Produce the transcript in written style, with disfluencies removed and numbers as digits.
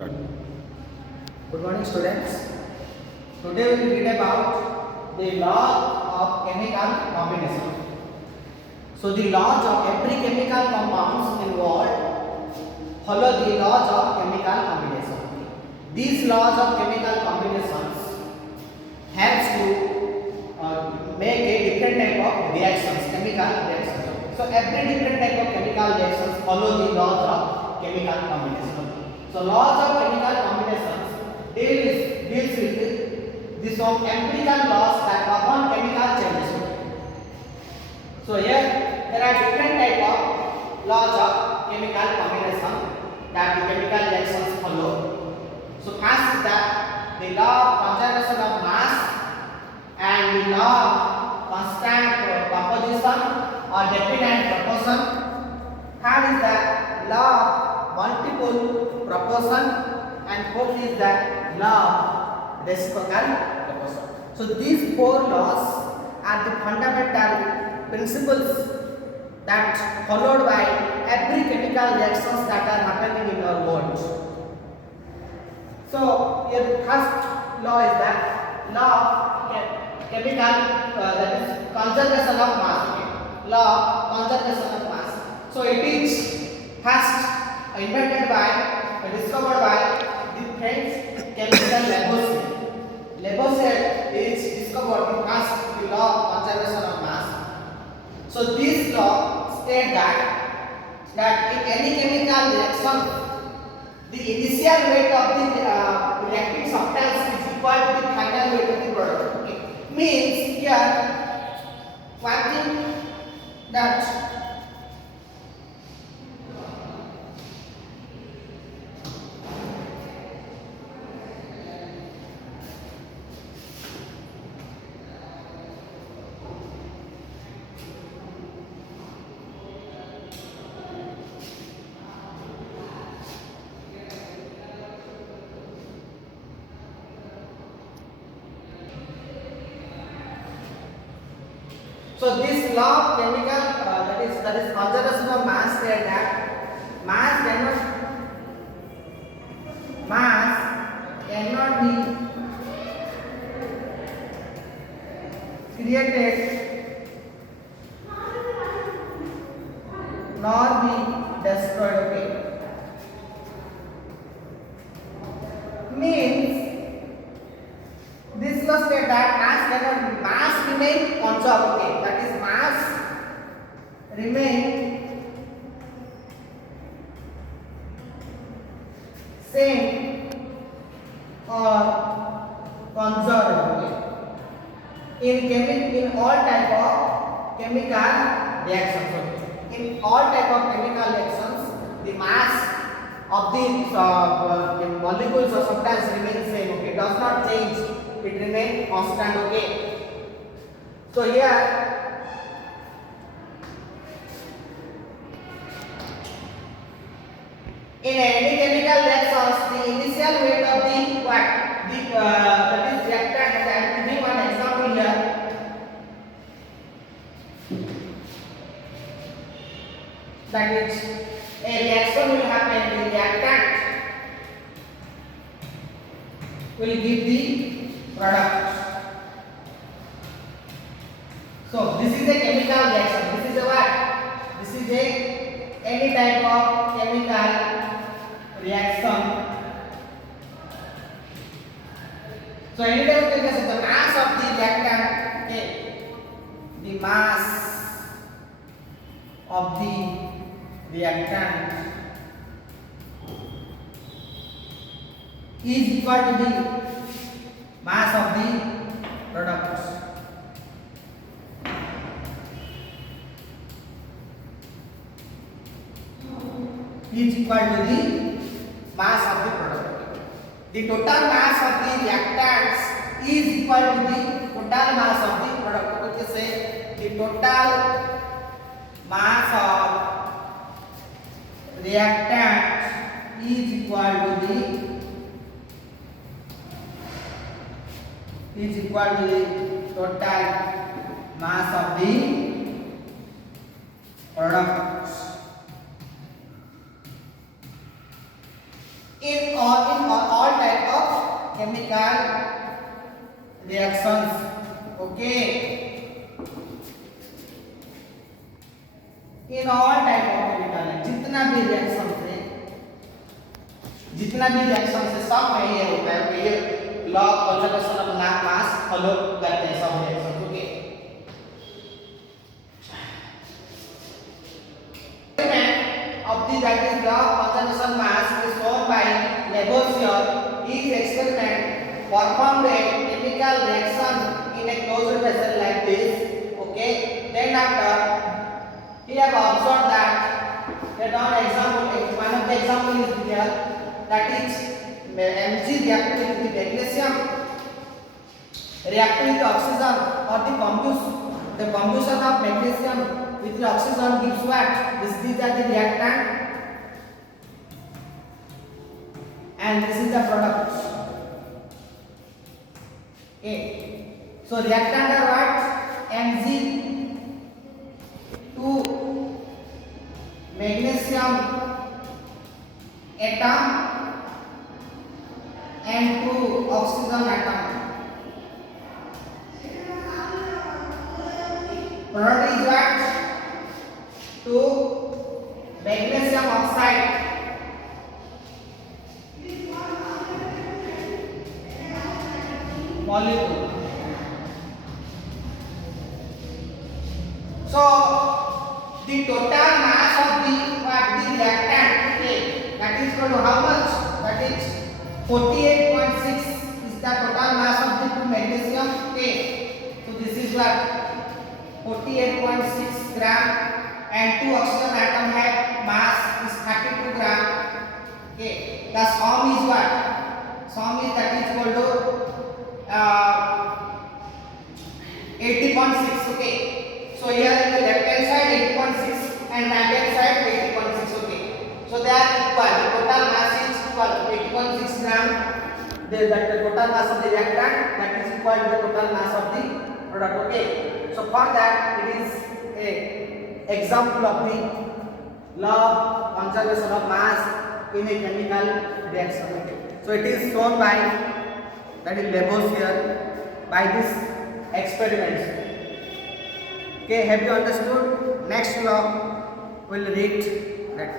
Good Good morning, students. Today we will read about the law of chemical combination. So the laws of every chemical compounds involved follow the laws of chemical combination. These laws of chemical combinations helps to make a different type of reactions, chemical reactions. So every different type of chemical reactions follow the laws of chemical combination. So laws of chemical combinations deals with this of empirical laws that govern chemical changes. So here there are different type of laws of chemical combination that the chemical reactions follow. So first is that the law of conservation of mass and the law of constant composition or definite proportion. Third is the law of multiple proportion, and fourth is the law of reciprocal proportion. So these four laws are the fundamental principles that followed by every chemical reactions that are happening in our world. So here first law is that law of chemical that is conservation of mass. Okay. Law of conservation of mass. So it is first invented by discovered by the French chemical Lavoisier. Lavoisier is discovered the first the law of conservation of mass. So this law states that in any chemical reaction the initial weight of the reacting substance is equal to the final weight of the product. Okay. Means here one thing that so this law of chemical that is conservation of mass said that mass cannot be created nor be destroyed. Okay. Means this law states that mass remain conserved. Okay, that is mass remain same or conserved. Okay. In all type of chemical reactions. Okay. In all type of chemical reactions, the mass of the molecules or substance remains same. Okay, it does not change. It remains constant. Okay. So here in any chemical reactions, the initial weight of the what the that is reactant. I will give one example here. That is a reaction will happen. The reactant will give the product. So this is a chemical reaction. This is a what? This is a any type of chemical reaction. So any type of reaction, the mass of the reactant, okay, the mass of the reactant is equal to the mass of the product. Is equal to the mass of the product. The total mass of the reactants is equal to the total mass of the product. Okay, say the total mass of reactant is equal to the total mass of the product. in all type of chemical reactions. Okay, in all type of chemical, जितना भी reaction है सब में ये होता है कि ये law of conservation of mass follow करते हैं सब reaction. Okay, of the that is law of conservation mass is shown by Lavoisier. His experiment performed a chemical reaction in a closed vessel like this. Okay, then after he have observed that one of the example is here, that is Mg reacting with magnesium reacting with oxygen, or the combustion of magnesium with the oxygen gives what? These are the reactant and this is the product. Okay, so reactant are what? Mg2 magnesium atom and 2 oxygen atom. Product is what? 2 magnesium oxide molecule. So the total mass of the reactant, okay, that is equal to how much? That is 48.6 is the total mass of the 2 magnesium. Okay, so this is what 48.6 gram, and 2 oxygen atom have mass is 32 gram. Okay, the sum is what? Sum is that is equal to 80.6. Okay, so here in the left hand side 8.6 and right hand side 80.6. Okay, so they are equal. The total mass is equal 80.6 gram. The total mass of the reactant, that is equal to the total mass of the product. Okay, so for that it is a example of the law of conservation of mass in a chemical reaction. So it is shown by, that is Lavoisier, by this experiments. Okay, have you understood? Next law we will read that.